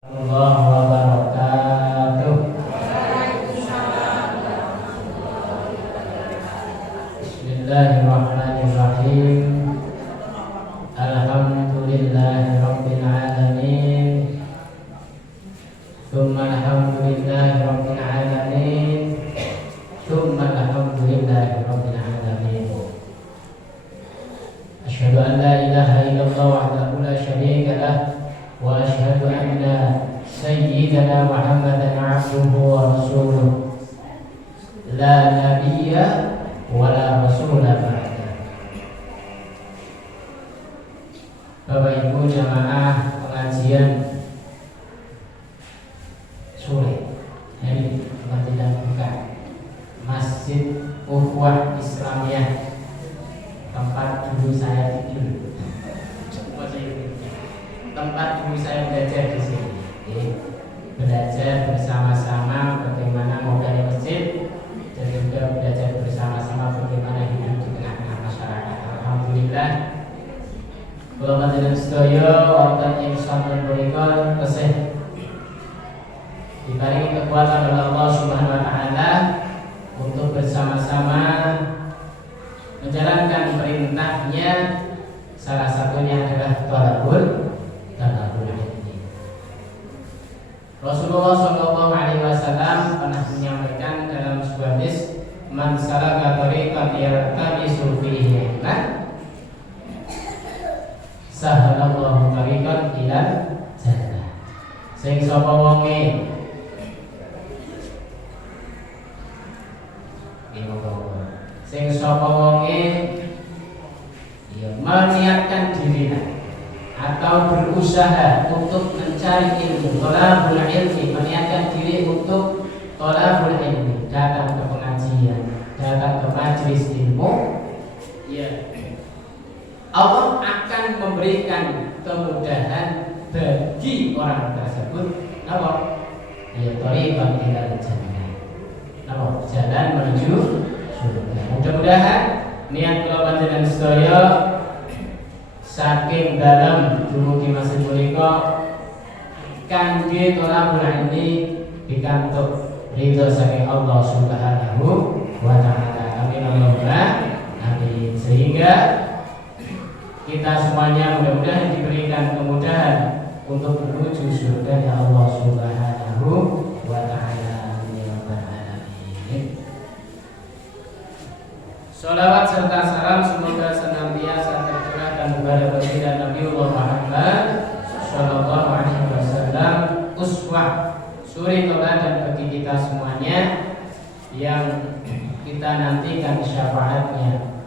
Allah wabarakatuh. Bismillahirrahmanirrahim. Alhamdulillahirabbil alamin. Tsumma alhamdulillahirabbil alamin. Tsumma alhamdulillahirabbil alamin. Asyhadu an la ilaha illallah wahdahu la syarika lah. Wa asyhadu anna sayyidana Muhammadan abduhu wa rasuluh la nabiyya wa la rasula ba'da. Bapak Ibu jamaah pengajian sore hari tidak buka Masjid Ukhuwah Islamiyah, tempat dulu saya tidur, tempat dulu saya belajar di sini. Belajar bersama-sama bagaimana modal masjid dan juga belajar bersama-sama bagaimana hidup di tengah-tengah masyarakat. Alhamdulillah, kula panjenengan sedaya wonten ing sampun punika tesih diparingi kekuatan oleh Allah Subhanahu wa taala untuk bersama-sama menjalankan perintahnya. Salah satunya adalah thalabul ilmi. Rasulullah Shallallahu Alaihi Wasallam pernah menyampaikan dalam sebuah hadis, "Man salaka tariqan yaltamisu fihi ilman, sahalallahu tariqan ila jannah." Sing sapa wonge sing sapa wonge meniatkan dirinya atau berusaha untuk mencari ilmu, thalabul ilmi, meniatkan diri untuk thalabul ilmi, datang ke pengajian, datang ke majelis ilmu, ya, Allah akan memberikan kemudahan bagi orang tersebut. Apa? Ya, thariqan ilal jannah. Apa? Jalan menuju surga. Mudah-mudahan niat kula panjenengan sedaya saking dalam dumugi masjid punika kangge thalabul ilmi pikantuk ridho saking Allah Subhanahu wa taala. Amin Allahumma amin. Sehingga kita semuanya mudah-mudahan diberikan kemudahan untuk menuju surga Allah Subhanahu wa taala. Amin ya rabbal alamin. Sholawat serta salam semoga senantiasa tercurahkan kepada baginda Nabiullah Muhammad Sallallahu Alaihi Wasallam, uswah suri teladan bagi kita semuanya yang kita nantikan syafaatnya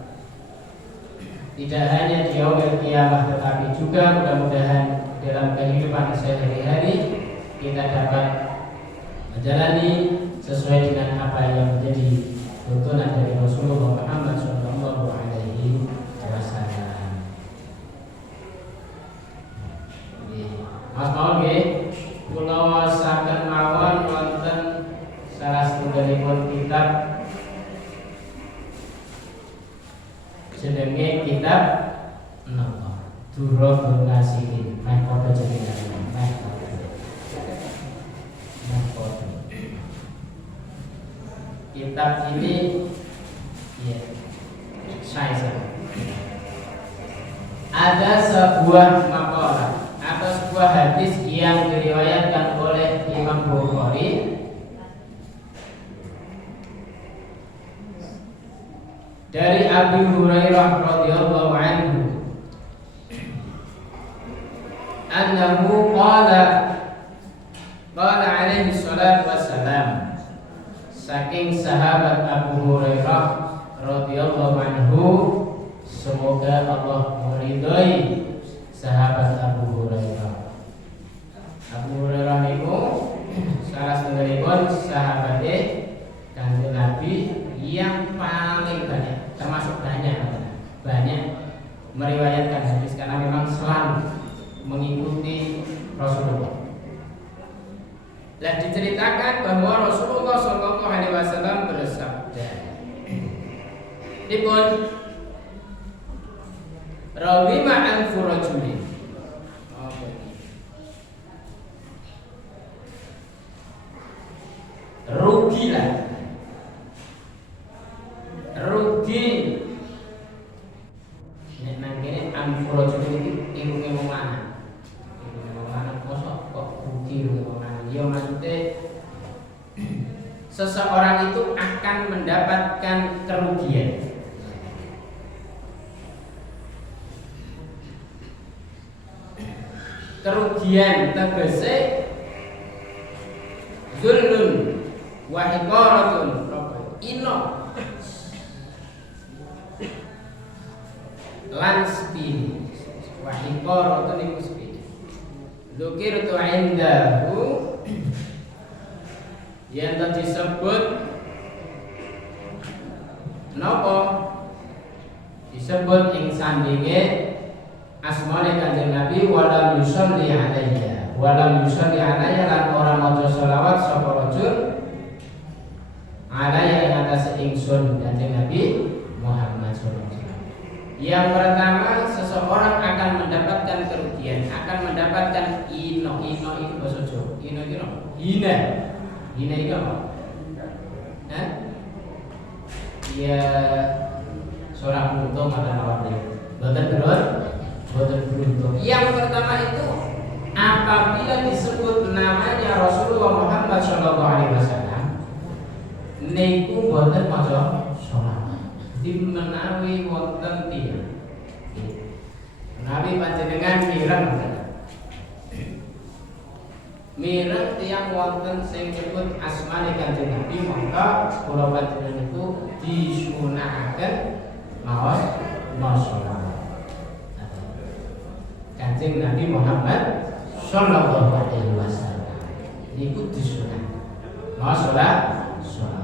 tidak hanya di yaumil qiyamah tetapi juga mudah-mudahan dalam kehidupan sehari-hari kita dapat menjalani sesuai dengan apa yang menjadi tuntunan dari Rasulullah Muhammad Sallallahu Alaihi Wasallam. Mas mawon nggih, kula waosaken mawon wonten salah setunggalipun kitab jenenge kitab napa? Durrul Nasihin. Meh padha jenenge meh padha. Kitab ini ya, saya ada sebuah makalah atau sebuah hadis yang diriwayatkan oleh Imam Bukhari dari Abu Hurairah radhiyallahu anhu annahu qala alaihi salatu wassalam. Saking sahabat Abu Hurairah radhiyallahu anhu, semoga Allah meridhai sahabat Abu Hurairah. Abu Hurairah itu salah setunggalipun sahabat Kanjeng Nabi yang paling banyak, termasuk banyak meriwayatkan hadis karena memang selalu mengikuti Rasulullah. Dan diceritakan bahwa Rasulullah Shallallahu Alaihi Wasallam bersabda, "Dipun rawi ma'an furajulin." rugilah. Rugi. Nek nang kene amfurajul iki irunge wong lanang. Irunge wong lanang kok rugi irunge wong lanang. Ya maksudnya seseorang itu akan mendapatkan kerugian. Kerugian tegese zulun wa hiqaratun ino lan spin wa hiqaratun iku spin dzukir tu indahu yang tadi disebut napa disebut ing sandinge asmane Kanjeng Nabi walam yusolli alaiya lan ora maca selawat sapa rajul alaiya ing atas ingsun Kanjeng Nabi Muhammad sallallahu alaihi wasallam. Yang pertama, seseorang akan mendapatkan kerugian, akan mendapatkan ino itu bahasa Jawa. Hina itu apa? Ya seorang beruntung akan awalnya boten beruntung. Yang pertama itu apabila disebut namanya Rasulullah Muhammad sallallahu alaihi wasallam niku boten maca sholawat. Dimenawi wonten tiyang. Menawi panjenengan mireng tiyang wonten sing nyebut asmane Kanjeng Nabi, monggo kula panjenengan itu disunnahaken maos sholawat. Kanjeng Nabi Muhammad sallallahu alaihi wasallam niku disunah maos sholawat.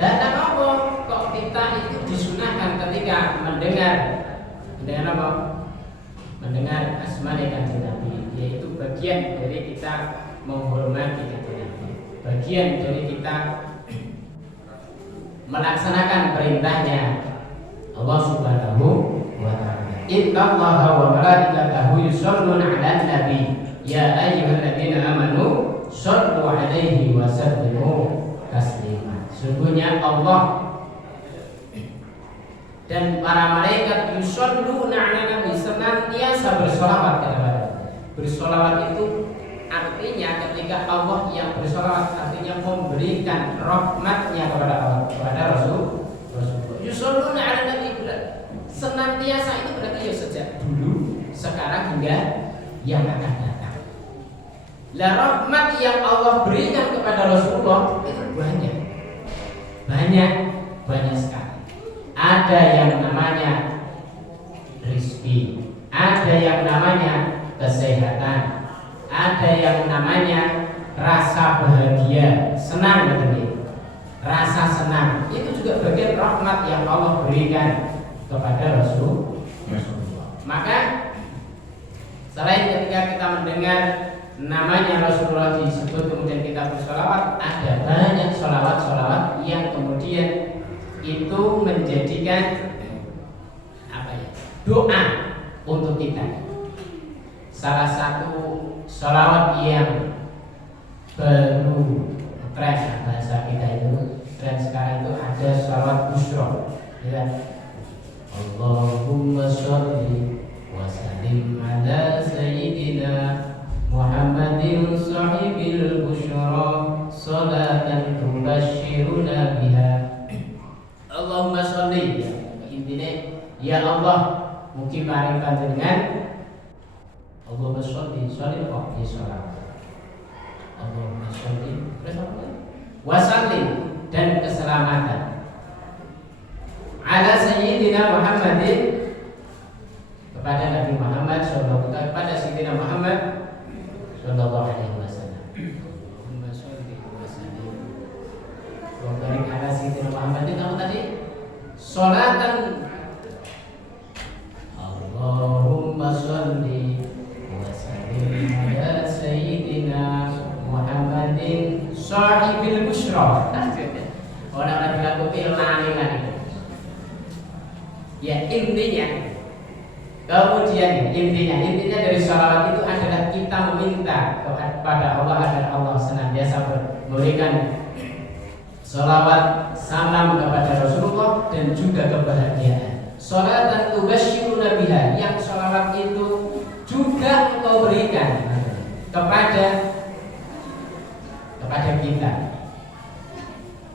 Dan apa kok kita itu disunahkan ketika mendengar apa? Mendengar asmane Kanjeng Nabi, yaitu bagian dari kita menghormati Kanjeng Nabi, bagian dari kita melaksanakan perintahnya Allah Subhanahu wa ta'ala. Innallaha wa malaikatahu yusholluna 'alan nabi ya ayyuhalladzina amanu shollu 'alaihi wa sallimu taslima. Sungguhnya Allah dan para malaikat yusholluna 'alan nabi senantiasa bersolawat kepada. Bersolawat itu artinya ketika Allah yang bersolawat artinya memberikan rahmatnya kepada Allah, kepada Rasulullah. Yusholluna 'alan nabi senantiasa itu berarti ya sejak dulu, sekarang hingga yang akan datang. Lah rahmat yang Allah berikan kepada Rasulullah itu banyak sekali. Ada yang namanya rizki, ada yang namanya kesehatan, ada yang namanya rasa bahagia, senang gitu. Rasa senang itu juga bagian rahmat yang Allah berikan kepada Rasulullah. Maka selain ketika kita mendengar namanya Rasulullah disebut kemudian kita bersolawat, ada banyak solawat yang kemudian itu menjadikan doa untuk kita. Salah satu solawat yang baru tren bahasa kita itu tren sekarang itu ada solawat busro, ya. Allahumma sholli wa sallim ala sayyidina Muhammadin sahibil busyra salatan tubashshiruna biha. Allahumma sholli, intinya ya Allah mugi paring panjenengan Allahumma sholli kok di salat. Allahumma sholli wa sallim dan keselamatan ala sayyidina Muhammadin kepada Nabi Muhammad sallallahu kepada sayyidina Muhammad sallallahu alaihi wasallam. Allahumma sholli wa sallim wa barik ala sayyidina Muhammadin. Apa tadi? Salatan Allahumma sholli wa sallim ala sayyidina Muhammadin sahibil busyra. Orang-orang dilakukan lali-lali. Ya intinya dari salawat itu adalah kita meminta kepada Allah agar Allah memberikan salawat salam kepada Rasulullah dan juga kebahagiaan. Salatan tubasyiruna biha, yang salawat itu juga engkau berikan kepada kita,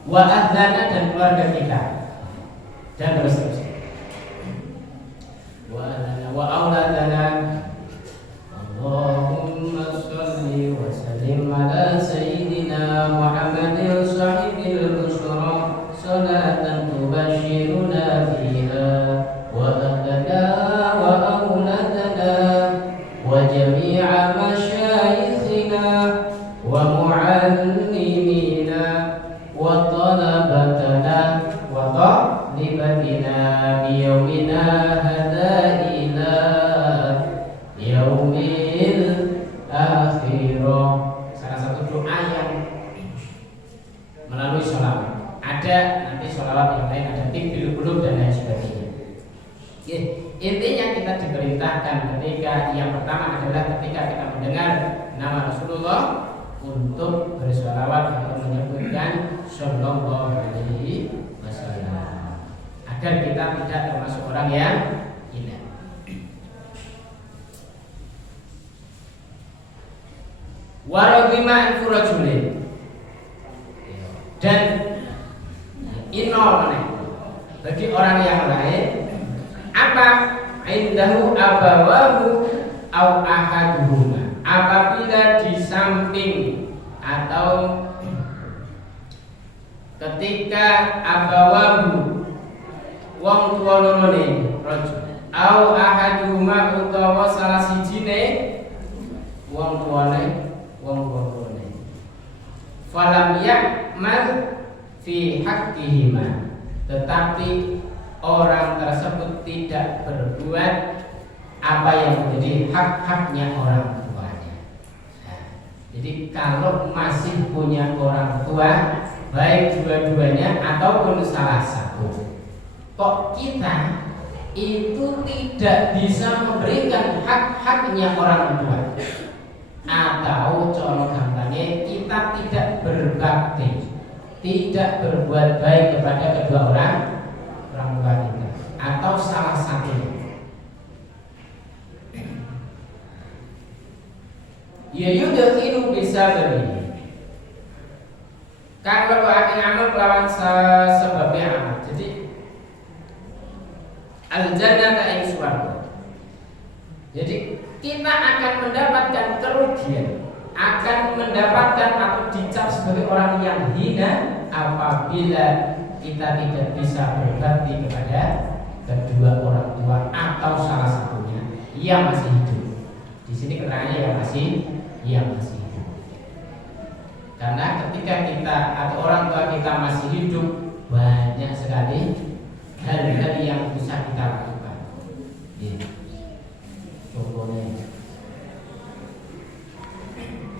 wa ahlana, dan keluarga kita, dan terus wa ahlana wa auladana. Allahumma sholli wa sallim ala sayyidina Muhammadin sahibil busra, salatan tubasyiruna biha wa ahlana wa auladana wa jami'a masyayikhina wa mu'allimina wa talabatana wa talibatina biyaumina hadha ila yaumil akhirah. Salah satu doa yang melalui sholawat. Ada nanti sholawat yang lain, ada tikbil qulub dan lain sebagainya. Intinya kita diperintahkan ketika yang pertama adalah ketika kita mendengar nama Rasulullah untuk bersolawat atau menyebutkan sallallahu alaihi wasallam, agar kita tidak termasuk orang yang hina. Waradhima anfurajulin, dan inol bagi orang yang lain apa indahu abawahu au ahaduhuma, apabila di samping atau ketika abawahu wong tuwa lorone rajul au ahaduhuma utawa salah sijine wong tuwane wong lorone falam yakmal fi haqqihima, tetapi orang tersebut tidak berbuat apa yang menjadi hak-haknya orang tuanya. Nah, jadi kalau masih punya orang tua, baik dua-duanya ataupun salah satu, kok kita itu tidak bisa memberikan hak-haknya orang tua, atau contoh gampangnya kita tidak berbakti, tidak berbuat baik kepada kedua orang tua kita atau salah satunya. Ya yudhiru bisa beri. Kalau akan amal kelawan sebabnya amal. Jadi al-jannah ing swarga. Jadi kita akan mendapatkan kerugian, akan mendapatkan atau dicap sebagai orang yang hina apabila kita tidak bisa berbakti kepada kedua orang tua atau salah satunya yang masih hidup. Di sini keterangannya yang masih hidup. Karena ketika kita atau orang tua kita masih hidup, banyak sekali hal-hal yang bisa kita lakukan.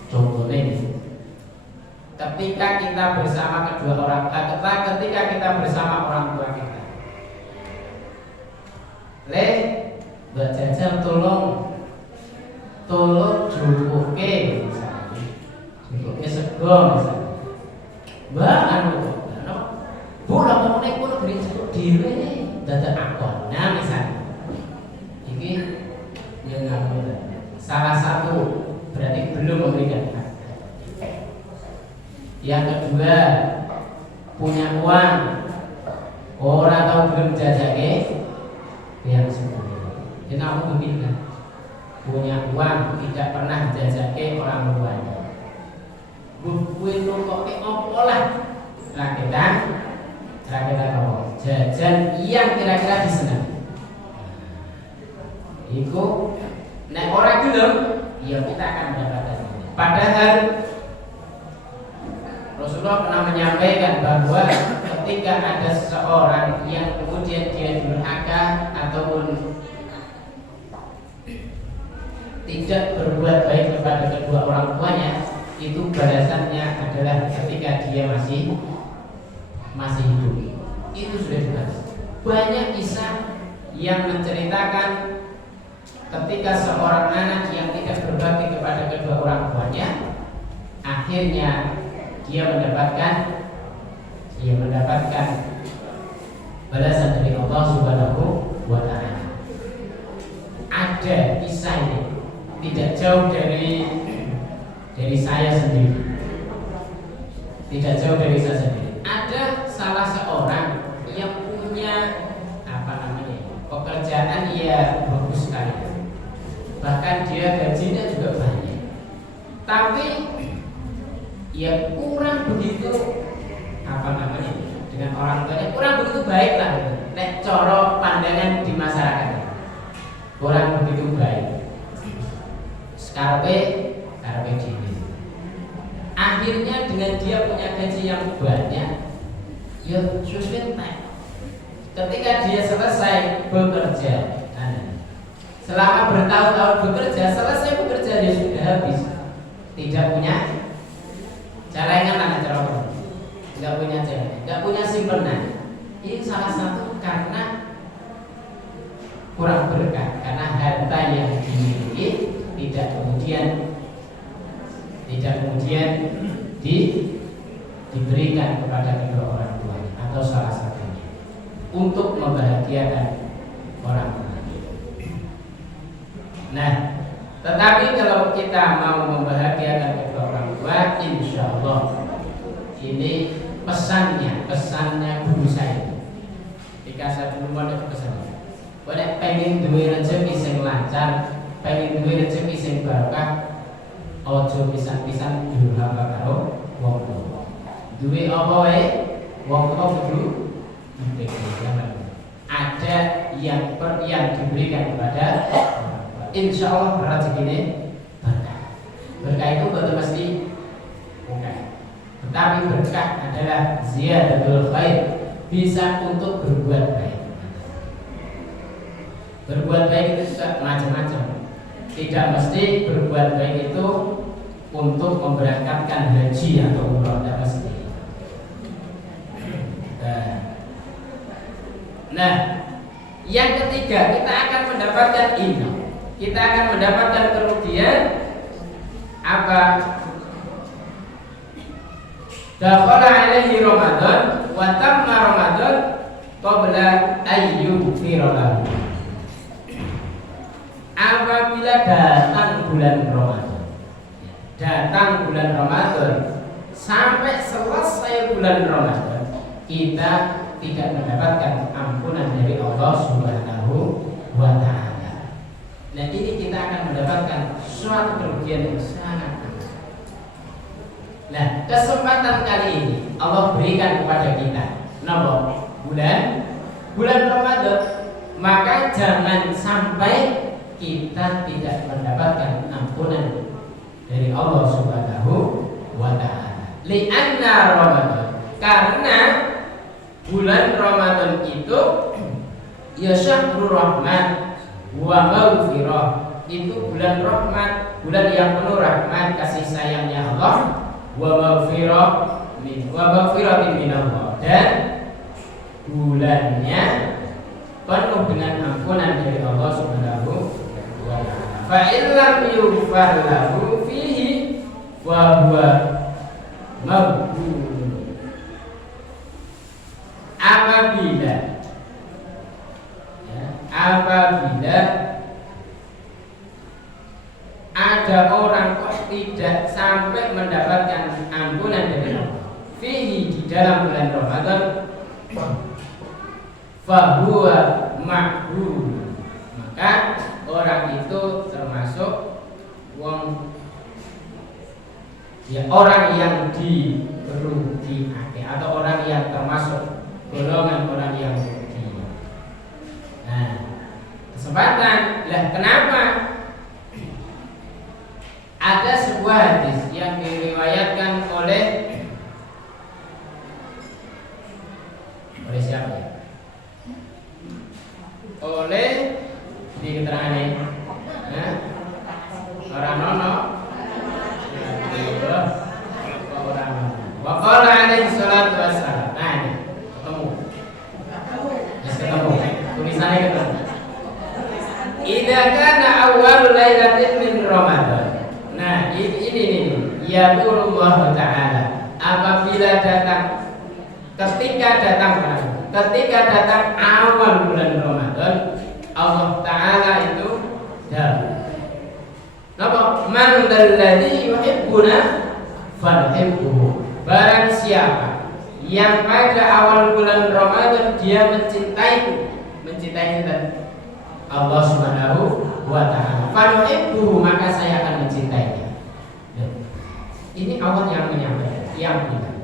Contohnya ketika kita bersama kedua orang ketika kita bersama orang tua kita, Mbak Jajal tolong jupuke misalnya, jupuke sego misalnya, Mbak anu Bu lha ngene kuwi geri jupuk dhewe dadak akon. Nah misalnya iki yang ngaku salah satu berarti belum memberikan hak. Yang kedua, punya uang, orang tahu belum jajake, yang sebenarnya. Jadi kamu begini, punya uang tidak pernah jajake orang tuanya. Bukuin kok opo lah, rakitan apa? Jajan yang kira-kira disenangi. Iku, nek orang belum, ya kita akan mendapatkan ini. Padahal Rasulullah pernah menyampaikan bahwa ketika ada seseorang yang kemudian dia durhaka ataupun tidak berbuat baik kepada kedua orang tuanya, itu balasannya adalah ketika dia masih hidup. Itu sudah jelas. Banyak kisah yang menceritakan ketika seorang anak yang tidak berbakti kepada kedua orang tuanya, akhirnya dia mendapatkan balasan dari Allah Subhanahu wa Ta'ala. Ada kisah ini tidak jauh dari saya sendiri. Tidak jauh dari saya sendiri. Ada salah seorang yang punya pekerjaan ya bagus sekali. Bahkan dia gajinya juga banyak. Tapi ya kurang begitu dengan orang tuanya kurang begitu baik lah. Nek coro pandangan di masyarakat kurang begitu baik. Karpe gini. Akhirnya dengan dia punya gaji yang banyak, ya susah. Ketika dia selesai bekerja, selama bertahun-tahun bekerja, selesai bekerja dia sudah habis, tidak punya celengan, tidak punya celengan, tidak punya simpenan. Ini salah satu karena kurang berkah, karena harta yang dimiliki tidak kemudian diberikan kepada kedua orang tuanya atau salah satunya untuk membahagiakan orang tua. Nah, tetapi kalau kita mau membahagiakan kedua orang tua, insya Allah ini pesannya guru saya. Ketika saya dulu mondok pesannya, boleh pengen duwe rezeki sing lancar, pengen duwe rezeki sing barokah, ojo pisan-pisan durhaka karo wong tuwa. Duwe apa wae, wong tuwa kudu ada yang diberikan kepada insya Allah rezekinya berkah. Berkah itu betul mesti bukan, tetapi berkah adalah ziyadatul khair, bisa untuk berbuat baik. Berbuat baik itu juga macam-macam. Tidak mesti berbuat baik itu untuk memberangkatkan haji atau umroh, tidak mesti. Nah, yang ketiga kita akan mendapatkan ini. Kita akan mendapatkan kerugian apa? Dakhala alaihi Ramadan wa tamma Ramadan qabla ayyughfira lahu. Apabila datang bulan Ramadan sampai selesai bulan Ramadan, kita tidak mendapatkan ampunan dari Allah Subhanahu wa Ta'ala. Nah, ini kita akan mendapatkan suatu kerugian yang sangat besar. Nah, kesempatan kali ini Allah berikan kepada kita bulan Ramadan, maka jangan sampai kita tidak mendapatkan ampunan dari Allah Subhanahu wa Ta'ala. Li'anna Ramadan, karena bulan Ramadan itu ya syahrul rahmat wa maghfirah, itu bulan rahmat, bulan yang penuh rahmat kasih sayangnya Allah, wa maghfirah min Allah, dan bulannya penuh dengan ampunan dari Allah Subhanahu wa Ta'ala. Fa illam yughfar lahu fihi wa huwa maghfur. Apabila ada orang kok tidak sampai mendapatkan ampunan dari Allah fihi, di dalam bulan Ramadan, fahuwa ma'hum, maka orang itu termasuk orang yang dirugikan atau orang yang termasuk golongan orang yang rugi. Nah, kesempatan lah, kenapa? Ada sebuah hadis yang diriwayatkan oleh siapa? Oleh di keterangan orang nono orang waqala alaihi salatu wassalam. Nah, ini ketemu tulisannya ketemu. Idza kana awwalul lailatin min Ramadan. Nah, ini ya Allah Ta'ala apabila datang ketika datang awal bulan Ramadan, Allah Ta'ala itu napa man dalladzi yuhibbuna fanuhibbuhu. Barang siapa yang pada awal bulan Ramadan dia mencintai Allah Subhanahu wa Ta'ala, fanuhibbuhu, maka saya akan mencintainya. Ini Allah yang menyampaikan, yang bilang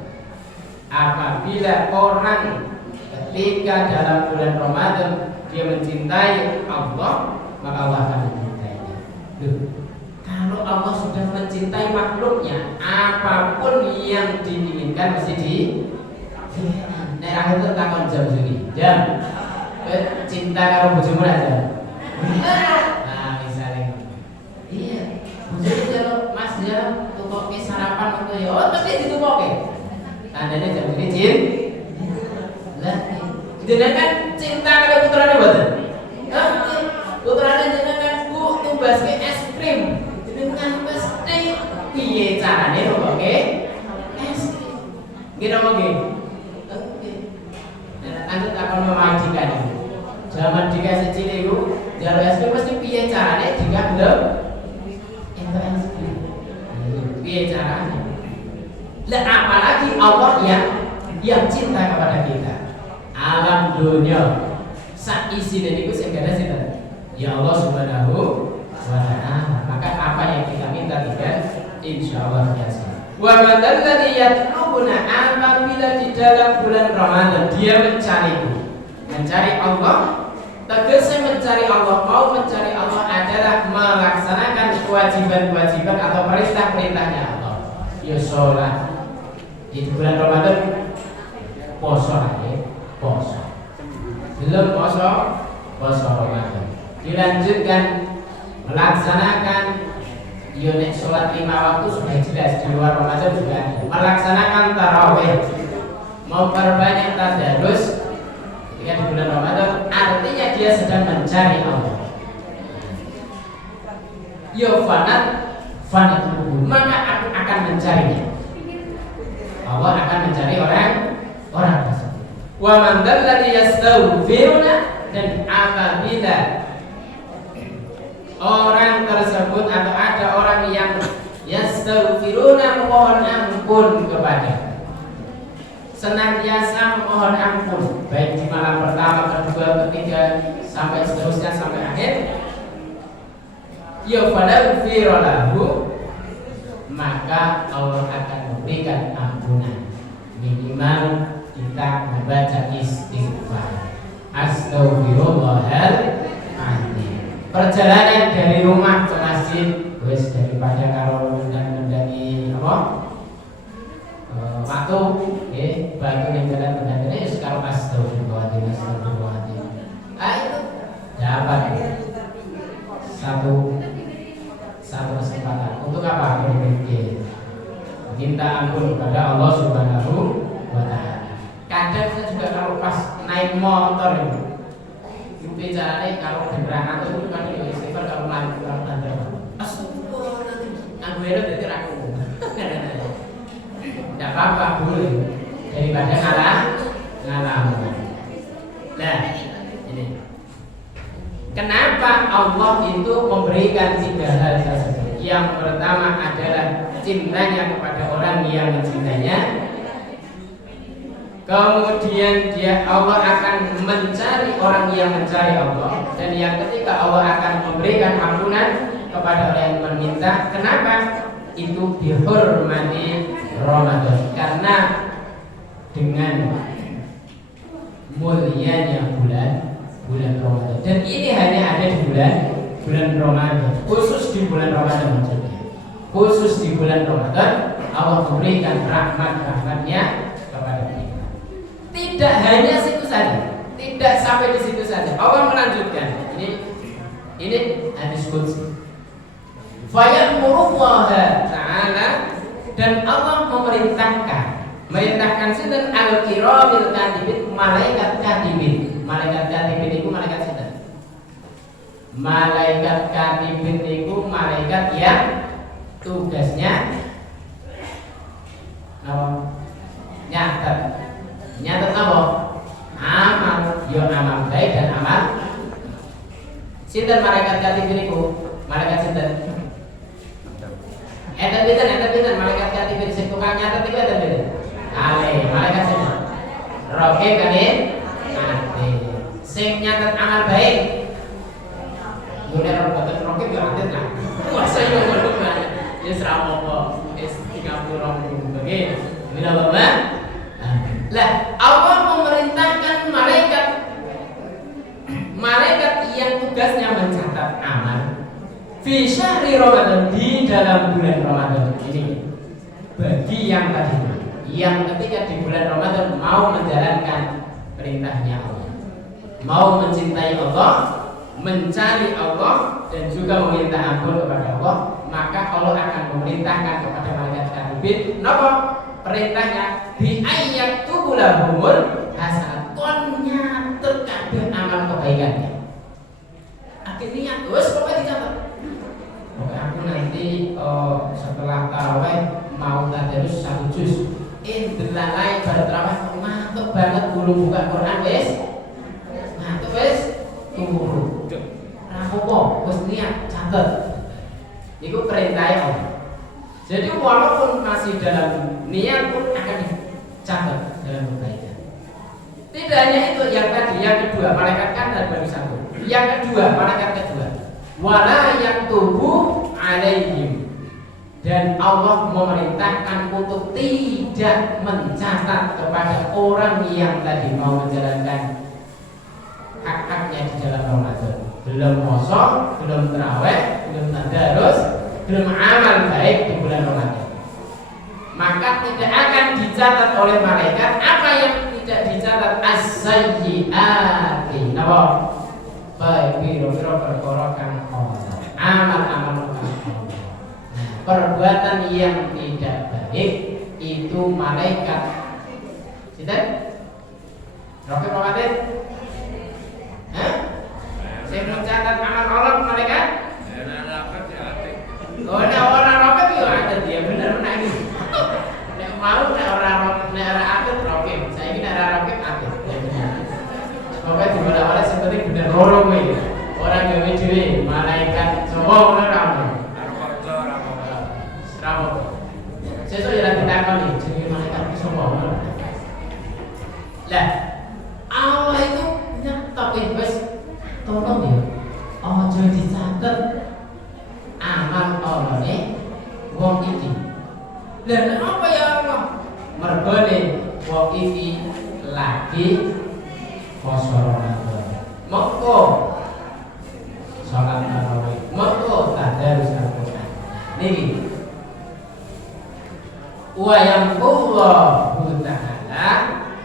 apabila orang ketika dalam bulan Ramadan dia mencintai Allah, maka Allah akan mencintainya. Kalau Allah sudah mencintai makhluknya, apapun yang diinginkan mesti di. Nah, akhir itu takon jam segini. Jam. Cinta karo bojomu aja. Nah, misalnya. Iya. Bojomu kalau Mas ya tukoke sarapan untuk ya, oh pasti ditukoke. Tandanya jam segini jin. Lah, jenengan cinta karo putrane mboten? Putrane jenengan Bu tubaske es krim. Dengan mesti piye carane oke? Es krim. Nggih napa nggih? Oke. Nah, anut akan memajikan. Zaman dikasih cilik iku, jalur es krim mesti piye carane jika belum ento es krim. Piye carane? Lah apalagi Allah yang cinta kepada kita. Alam dunia sak isine niku sing gadah sinten? Ya Allah Subhanahu wa Ta'ala. Maka apa yang kita minta tidak insyaallah biasa. Wa madal ladzi yatlubuna, apabila di dalam bulan Ramadan dia mencari Allah, tegasnya mencari Allah, mau mencari Allah adalah melaksanakan kewajiban-kewajiban atau perintah-perintahnya Allah. Ya sholat di bulan Ramadan, poso aja, poso. Belum poso Ramadan. Dilanjutkan melaksanakan nek sholat 5 waktu sudah jelas, di luar Ramadan juga ada. Melaksanakan tarawih, memperbanyak tadarus ketika di bulan Ramadan, artinya dia sedang mencari Allah. Fanat, maka aku akan mencarinya. Allah akan mencari orang tersebut. Wa man dalladhi yastaghfiruna, dan apabila orang tersebut atau ada orang yang yastaghfiruna, mohon ampun kepada, senantiasa mohon ampun baik di malam pertama, kedua, ketiga sampai seterusnya sampai akhir, ya faghfir lahu, maka Allah akan memberikan ampunan. Minimal kita membaca istighfar, astaghfirullahal azim. Perjalanan dari rumah ke masjid wis daripada karo mendangi apa? Waktu batu yang jalan mendangi wis karo astagfirullahaladzim. Itu dapat satu kesempatan untuk apa? Minta ampun kepada Allah Subhanahu wa Ta'ala. Kadang saya juga kalau pas naik motor itu bicaranya kalau genderangan itu kan istighfar kalau melayu kalau bandar. Astagfirullahaladzim. Aku heran jadi aku. Tidak apa-apa boleh daripada ngalah. Nah, ini. Kenapa Allah itu memberikan 3 hal tersebut? Yang pertama adalah cintanya kepada orang yang mencintainya. Kemudian Allah akan mencari orang yang mencari Allah. Dan yang ketiga, Allah akan memberikan ampunan kepada orang yang meminta. Kenapa? Itu dihormati Ramadan, karena dengan mulianya bulan Ramadan. Dan ini hanya ada di bulan Ramadan, khusus di bulan Ramadan maksudnya. Khusus di bulan Ramadan Allah memberikan rahmat-rahmatnya kepada kita. Tidak hanya situ saja, tidak sampai di situ saja. Allah melanjutkan. Ini hadis qudsi. Fayamurullah ta'ala, dan Allah memerintahkan sinten al-kiramil katibin, malaikat katibin. Malaikat katibin itu malaikat sinten? Malaikat katibin itu malaikat yang tugasnya apa? katib niku malaikat sinten? Enten pinten malaikat katib sing tukang nyatet iku enten pinten? Ale, malaikat sinten? Raqib kalih atid. Sing nyatet amal baik. Yo nek boten raqib yo atid lah. Masa yo ngono kan. Ya ora apa-apa. Wis 30 begini. Bila Bapak. Lah, Allah memerintahkan malaikat yang tugasnya mencatat amal fi syahri Ramadan, di dalam bulan Ramadan ini, bagi yang tadi yang ketika di bulan Ramadan mau menjalankan perintahnya Allah, mau mencintai Allah, mencari Allah, dan juga meminta ampun kepada Allah, maka Allah akan memerintahkan kepada malaikat katibin napa perintahnya bi ayat tubulahumul hasanat, kon nyatet kabeh amal kebaikannya. Akhirnya wis pokoke dicatat. Oke, aku nanti setelah tarawih mau tadarus 1 juz. Indelalai bar tarawih ngantuk banget guru buka Quran wis. Ngantuk wis turu. Ra apa wis niat catet. Iku perintah Allah. Jadi walaupun masih dalam niat pun akan dicatat dalam kebaikan. Tidak hanya itu, yang tadi, yang kedua, malaikat kan ada baru satu. Yang kedua, malaikat kedua, wala yaktubu alaihim, dan Allah memerintahkan untuk tidak mencatat kepada orang yang tadi mau menjalankan hak-haknya di dalam Ramadan. Belum poso, belum tarawih, belum tadarus, belum amal baik di bulan Ramadan, maka tidak akan dicatat oleh malaikat apa yang tidak dicatat as-sayyi'ati. Napa? Baik biro-biro perkara kang amal-amal kang perbuatan yang tidak baik itu malaikat. Sinten? Roke Muhammad? Hah? Saya belum catat amal Allah malaikat? Oh, nek ora roket yo ada dia bener nek iki. Nek mau nek ora atlet roket. Saiki nek ora roket atlet. Pokoke dimana-mana sing penting bener loro kowe. Ora gawe dhewe malaikat sapa ngono ra ono. Serapo. Sesuk ya ditakoni jenenge malaikat sapa ngono. Lah, Allah itu nyetok wis tolong ya. Aja dicatet amal Allah nih wong iki. Dan apa ya Allah? Mergone wong iki lagi poso Ramadan. Mongko salat tarawih, mongko tadarus Al-Qur'an. Niki wa yamqullahu ta'ala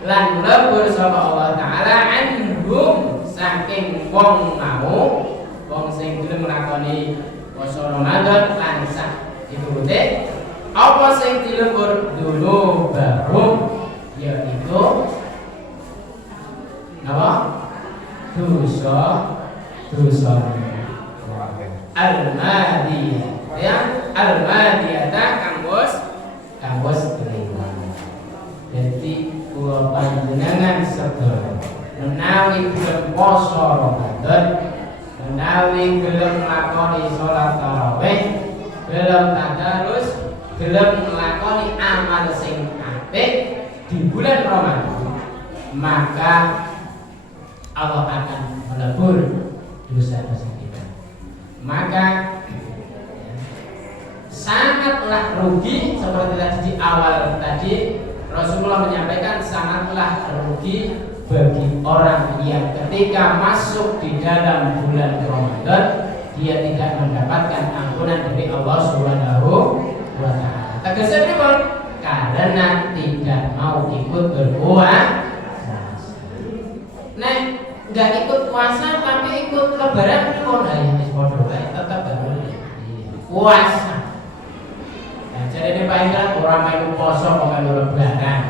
lan lebur sapa Allah taala anhum saking wong mau, wong sing gelem nglakoni poso Ramadan lan sak diturute apa sing dilebur dulu bahum, yaitu apa? Dosa al-madiyah, ya, al-madiyata kanggus kelewat. Jadi kula panjenengan sedaya menawi gelem poso Ramadan, menawi gelem nglakoni salat tarawih, gelem tadarus, gelem nglakoni amal sing apik di bulan Ramadan, maka Allah akan melebur dosa-dosa kita. Maka sangatlah rugi, seperti tadi di awal tadi Rasulullah menyampaikan, sangatlah rugi bagi orang yang ketika masuk di dalam bulan Ramadan dia tidak mendapatkan ampunan dari Allah Subhanahu wa Ta'ala. Tegasnya apa? Karena tidak mau ikut berpuasa. Nah, nggak ikut puasa tapi ikut lebaran itu mau nanya bodoh, tetap baru puasa. Nah, jadi ini Pak Indra orang main puasa kok kan lebaran.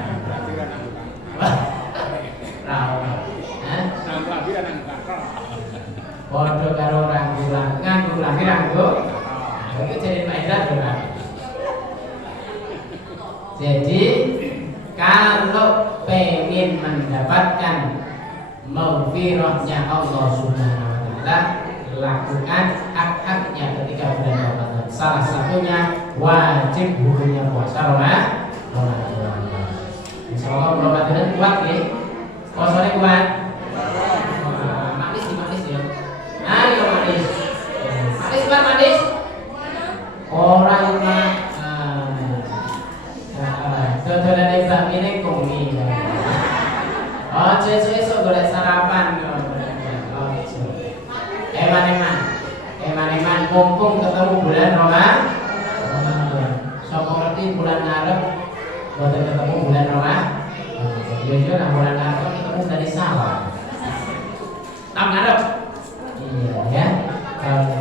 Bodoh karo orang pulang, nganggu lagi nganggu. Nah, itu jadi Pak Indra berapa? Jadi kalau pengen mendapatkan maghfirahnya Allah Subhanahu wa Ta'ala, lakukan hak-haknya ketika bulan Ramadan. Salah satunya wajib hukumnya puasa Ramadan. Insyaallah Ramadan kuat ya. Puasanya kuat. Manis ya. Ayo manis. Manis kan manis. Orang yang dodolan ibak ini kumi. Oh, esok golek sarapan. Eman mumpung ketemu bulan Ramadan. Sapa ngerti bulan Maret boten ketemu bulan Ramadan. Yo lah bulan Maret ketemu dari sawah. Tahun ngarep. Iya ya.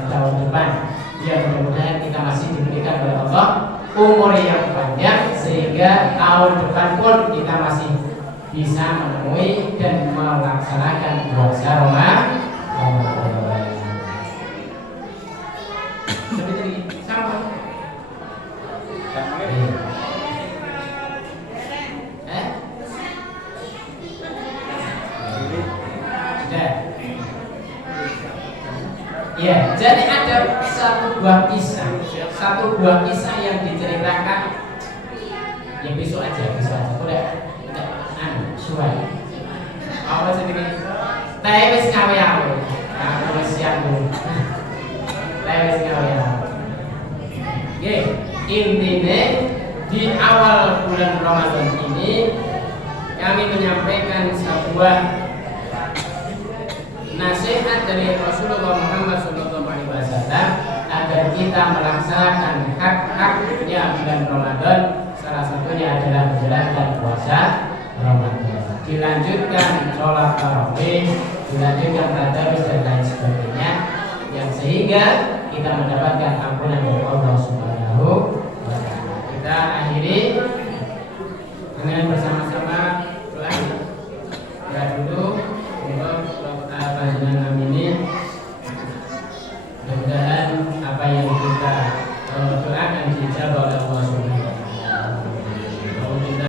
Tahun depan. Ya mudah-mudahan kita masih diberikan oleh Allah umur yang panjang sehingga tahun depan pun kita masih bisa menemui dan melaksanakan puasa Ramadan. Ya, jadi ada satu buah kisah yang diceritakan. Ya besok aja. Udah suai. Apa sendiri? Teh wis gawe aku. Aku wis siap dulu. Teh wis gawe aku. Oke, intinya di awal bulan Ramadan ini kami menyampaikan sebuah nasihat dari Rasulullah Muhammad SAW agar kita melaksanakan hak-haknya bulan Ramadan. Salah satunya adalah menjalankan puasa Ramadan. Dilanjutkan sholat tarawih, dilanjutkan tadarus dan lain sebagainya, yang sehingga kita mendapatkan ampunan dari Allah Subhanahu